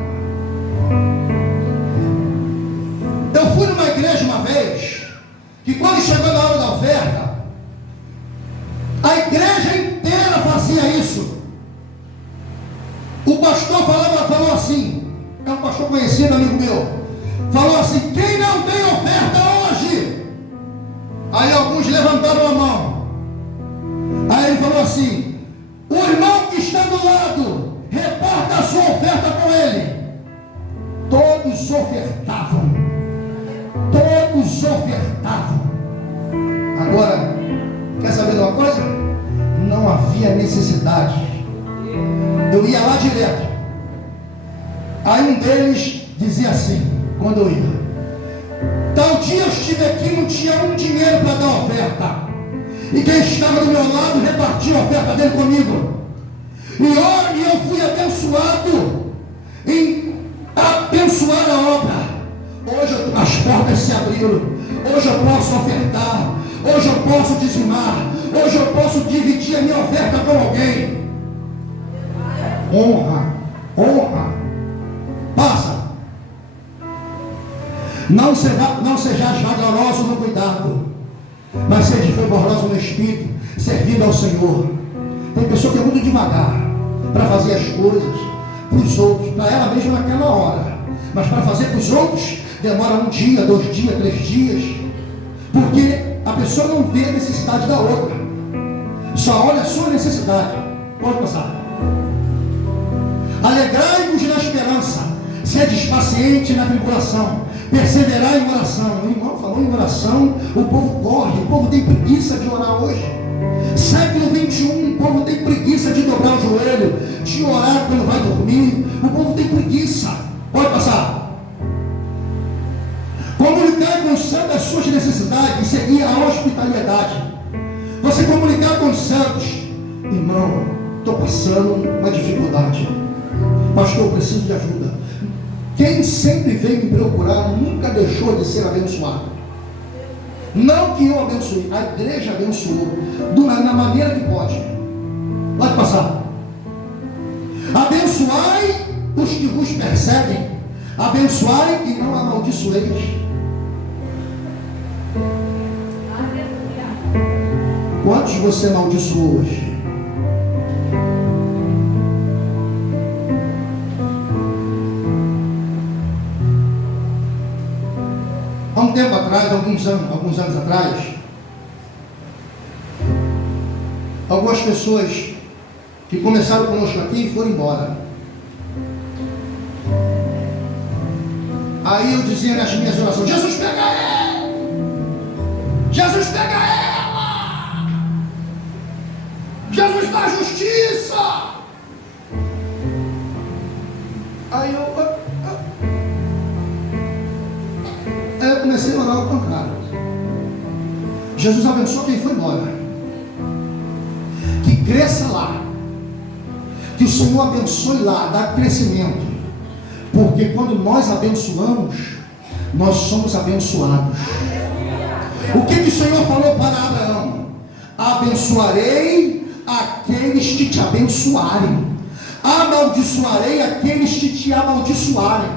Eu fui numa igreja uma vez, que quando chegou na hora da oferta, a igreja inteira fazia isso. O pastor falou assim, é um pastor conhecido, amigo meu, falou assim: quem não tem oferta hoje? Aí alguns levantaram a mão. Aí ele falou assim: o irmão que está do lado, reparta a sua oferta com ele. Todos ofertavam. Todos ofertavam. Agora, quer saber de uma coisa? Não havia necessidade. Eu ia lá direto. Aí um deles dizia assim, quando eu ia: tal dia eu estive aqui, não tinha um dinheiro para dar oferta. E quem estava do meu lado repartia a oferta dele comigo. E eu fui abençoado em abençoar a obra. Hoje as portas se abriram. Hoje eu posso ofertar. Hoje eu posso dizimar. Hoje eu posso dividir a minha oferta com alguém. Honra. Honra. Passa. Não sejais vagaroso no cuidado, mas seja fervoroso no espírito, servindo ao Senhor. Tem pessoa que é muito devagar para fazer as coisas para os outros, para ela mesma naquela hora, mas para fazer para os outros demora 1 dia, 2 dias, 3 dias, porque a pessoa não vê a necessidade da outra, só olha a sua necessidade. Pode passar. Alegrai-vos na esperança, sede paciente na tribulação, perseverar em oração. O irmão falou em oração, o povo corre, o povo tem preguiça de orar hoje. Século 21, o povo tem preguiça de dobrar o joelho, de orar quando vai dormir. O povo tem preguiça. Pode passar. demonstrando as suas necessidades, seria a hospitalidade. Você comunicar com os santos: irmão, estou passando uma dificuldade, pastor, eu preciso de ajuda. Quem sempre veio me procurar nunca deixou de ser abençoado. Não que eu abençoe, a igreja abençoou na maneira que pode. Pode passar. Abençoai os que vos perseguem, abençoai e não amaldiçoeis. Quantos você amaldiçoou hoje? Há um tempo atrás, alguns anos atrás, algumas pessoas que começaram conosco aqui e foram embora. Aí eu dizia nas minhas orações: Jesus, pega ela! Jesus, pega ela! Jesus, faz justiça! Aí eu comecei a orar ao contrário. Jesus abençoa quem foi embora. Que cresça lá. Que o Senhor abençoe lá, dá crescimento. Porque quando nós abençoamos, nós somos abençoados. O que o Senhor falou para Abraão? Abençoarei aqueles que te abençoarem, amaldiçoarei aqueles que te amaldiçoarem.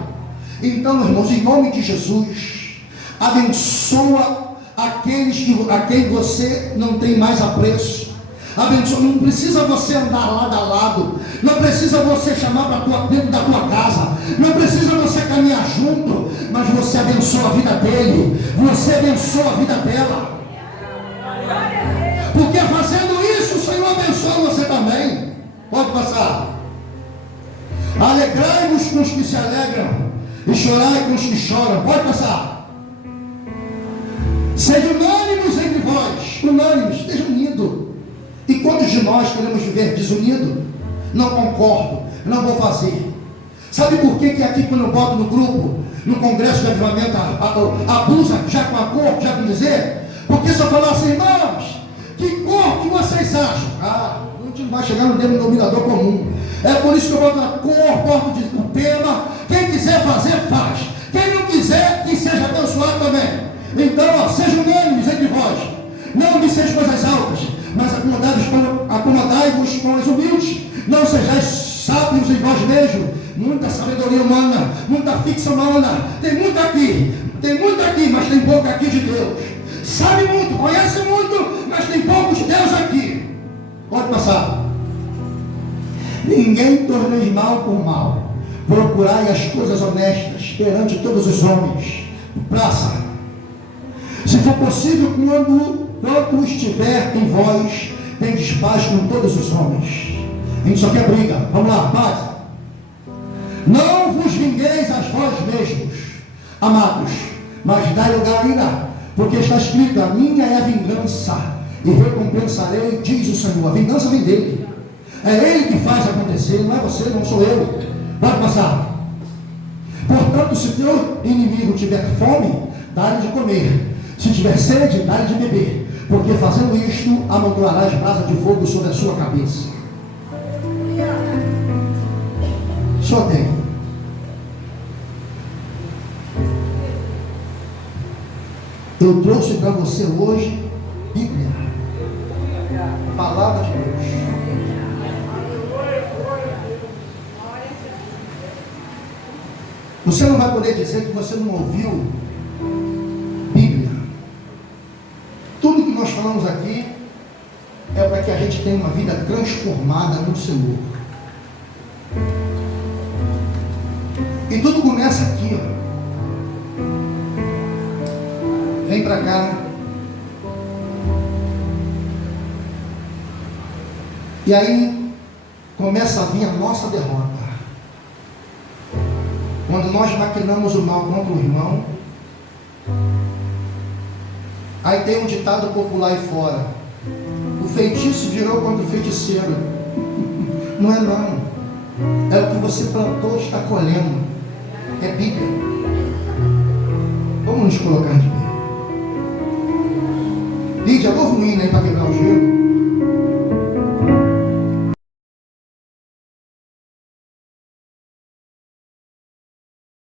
Então, irmãos, em nome de Jesus, abençoa aqueles a quem você não tem mais apreço. Abençoa. Não precisa você andar lado a lado, não precisa você chamar para dentro da tua casa, não precisa você caminhar junto, mas você abençoa a vida dele, você abençoa a vida dela, porque fazendo isso o Senhor abençoa você também. Pode passar. Alegrai-vos com os que se alegram e chorai com os que choram. Pode passar. Sede unânimes entre vós, unânimes, esteja unido. E quantos de nós queremos viver desunido? Não concordo, não vou fazer. Sabe por que aqui, quando eu boto no grupo, no congresso de avivamento, abusa já com a cor, já com dizer? Porque se eu falar assim: irmãos, que cor que vocês acham? A gente não vai chegar no denominador comum. É por isso que eu boto a cor, boto o tema. Quem quiser fazer, faz. Quem não quiser, que seja abençoado também. Então, sejam unânimes entre vós. Não disseis coisas altas, mas acomodai-vos com os humildes. Não sejais sábios em vós mesmos. Muita sabedoria humana, muita ficção humana. Tem muito aqui, mas tem pouco aqui de Deus. Sabe muito, conhece muito, mas tem pouco de Deus aqui. Pode passar. Ninguém torneis mal por mal. Procurai as coisas honestas perante todos os homens. Praça. Se for possível, quando estiver em vós, tendes paz com todos os homens. A gente só quer briga. Vamos lá, paz. Não vos vingueis a vós mesmos, amados, mas dai lugar à ira, porque está escrito: a minha é a vingança, e recompensarei, diz o Senhor. A vingança vem dele. É ele que faz acontecer, não é você, não sou eu. Pode passar. Portanto, se teu inimigo tiver fome, dá-lhe de comer. Se tiver sede, dá-lhe de beber. Porque fazendo isto, amontoarás brasa de fogo sobre a sua cabeça. Só tem. Eu trouxe para você hoje Bíblia, Palavra de Deus. Você não vai poder dizer que você não ouviu Bíblia. Tudo que nós falamos aqui é para que a gente tenha uma vida transformada no Senhor. E tudo começa aqui, ó. Vem para cá. E aí começa a vir a nossa derrota. Quando nós maquinamos o mal contra o irmão, aí tem um ditado popular aí fora: o feitiço virou contra o feiticeiro. Não é não. É o que você plantou, está colhendo. É Bíblia. Vamos nos colocar de pé. Lídia, louva um hino aí para quebrar o gelo.